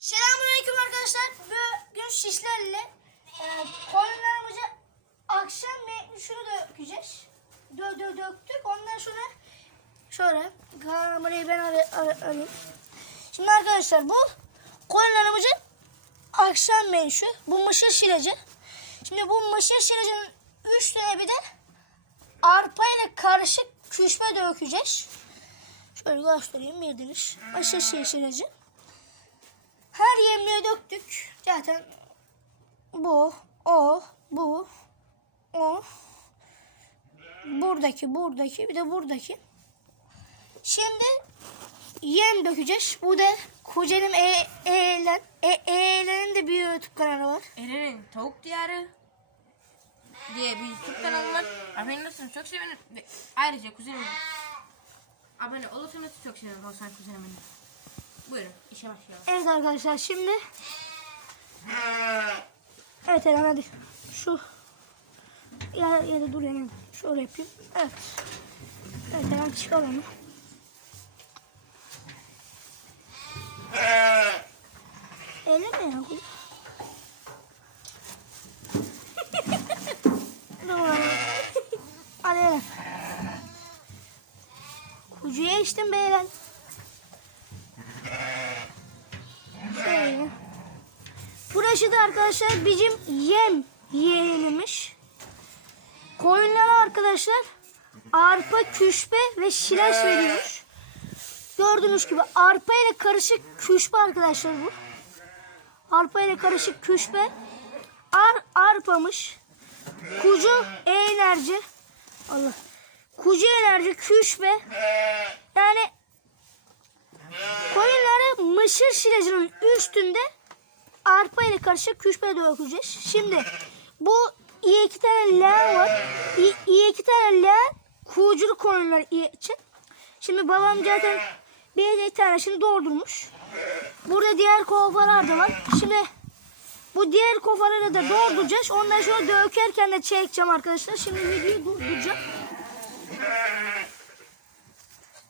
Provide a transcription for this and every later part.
Selamünaleyküm arkadaşlar. Bugün sizlerle e, koyunlarımızı akşam ve şunu dökeceğiz. Dö dö döktük. Ondan sonra şöyle kamerayı ben alayım. Şimdi arkadaşlar bu koyunlarımızın akşam menşu. Bu mısır şilacı. Şimdi bu mısır şilacının üstüne bir de arpa ile karışık küspe dökeceğiz. Şöyle göstereyim bildiniz. Mısır şilacı. Her yemeğe döktük. Zaten bu, o, bu, o. Buradaki, buradaki, bir de buradaki. Şimdi yem dökeceğiz. Bu da kuzenim e Eğlen. E Eğlen'in de bir YouTube kanalı var. Eren'in Tavuk Diyarı diye bir YouTube kanalı var. Abone olursanız çok sevinirim. Ayrıca kuzenimin abone olursanız çok sevinirim olsan kuzenimin. Buyurun işe başlayalım. Evet arkadaşlar şimdi Evet Eren hadi şu ya, ya da dur Eren şöyle yapayım. Evet. Evet Eren çıkar onu. Öyle mi ya? Hadi Eren. Kucuya içtim be. Şöyle. Burası da arkadaşlar bizim yem yeğenimiz. Koyunlara arkadaşlar arpa, küspe ve şilaç veriyoruz. Gördüğünüz gibi arpa ile karışık küspe arkadaşlar bu. Arpa ile karışık küspe. Ar arpamış. Kucu enerji. Allah. Kucu enerji küspe. Yani Koyunları mısır şilacının üstünde arpa ile karışık küspe dökeceğiz. Şimdi bu iyi iki tane leğen var. İyi, iki tane leğen kuğuculuk koyunlar iyi için. Şimdi babam zaten bir tanesini doldurmuş. Burada diğer kovalar da var. Şimdi bu diğer kovaları da dolduracağız. Ondan sonra dökerken de çekeceğim arkadaşlar. Şimdi videoyu durduracağım.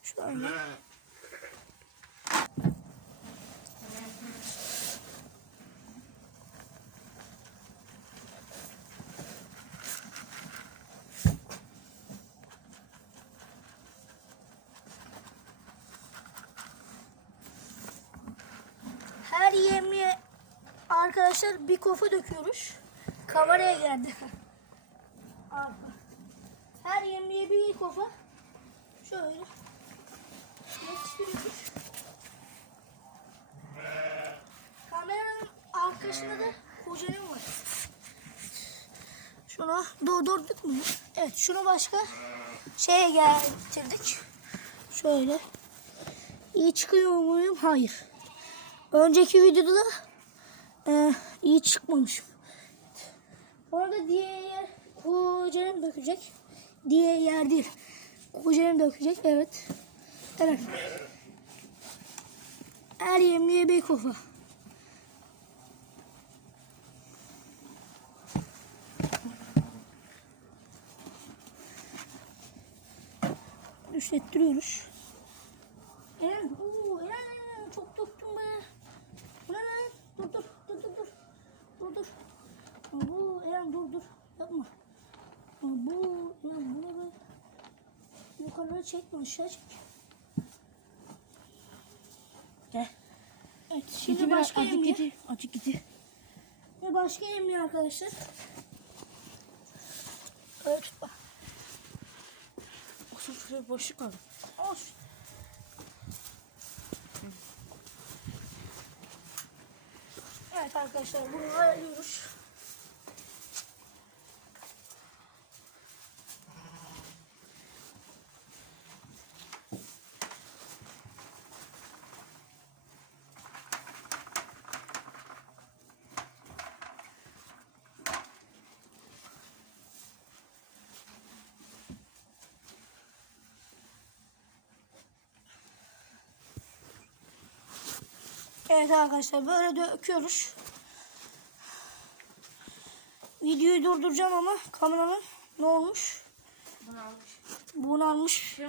Şöyle. Her yemeğe arkadaşlar bir kofa döküyoruz. Kameraya geldi. Her yemeğe bir kofa. Şöyle. Yetiştiriyoruz. Kameranın arkasında da kocanım var. Şunu doldurduk mu? Evet şunu başka şeye getirdik. Şöyle. İyi çıkıyor muyum? Hayır. Önceki videoda da e, iyi çıkmamışım. Orada diğer yer kocanım dökecek. Diğer yer değil. Kocanım dökecek. Evet. Evet. Her yemeğe bir kofa. Düşlettiriyoruz. Eren, ooo Eren, Eren, çok döktüm be. Bu ne lan? Dur dur, dur dur dur. Dur dur. Bu Eren dur dur. Yapma. Bu Eren bu ne be? Yukarıda çekme aşağı çek. Gel. Evet şimdi başka açık yemeğe. gidi. Açık gidi. Ve başka yemeğe arkadaşlar. Öyle tutma. Olsun şuraya boşluk kaldı. Olsun. Evet arkadaşlar bunu ayarlıyoruz. Evet arkadaşlar böyle döküyoruz. Videoyu durduracağım ama kameranın ne olmuş? Bunu almış. Bunalmış. Şey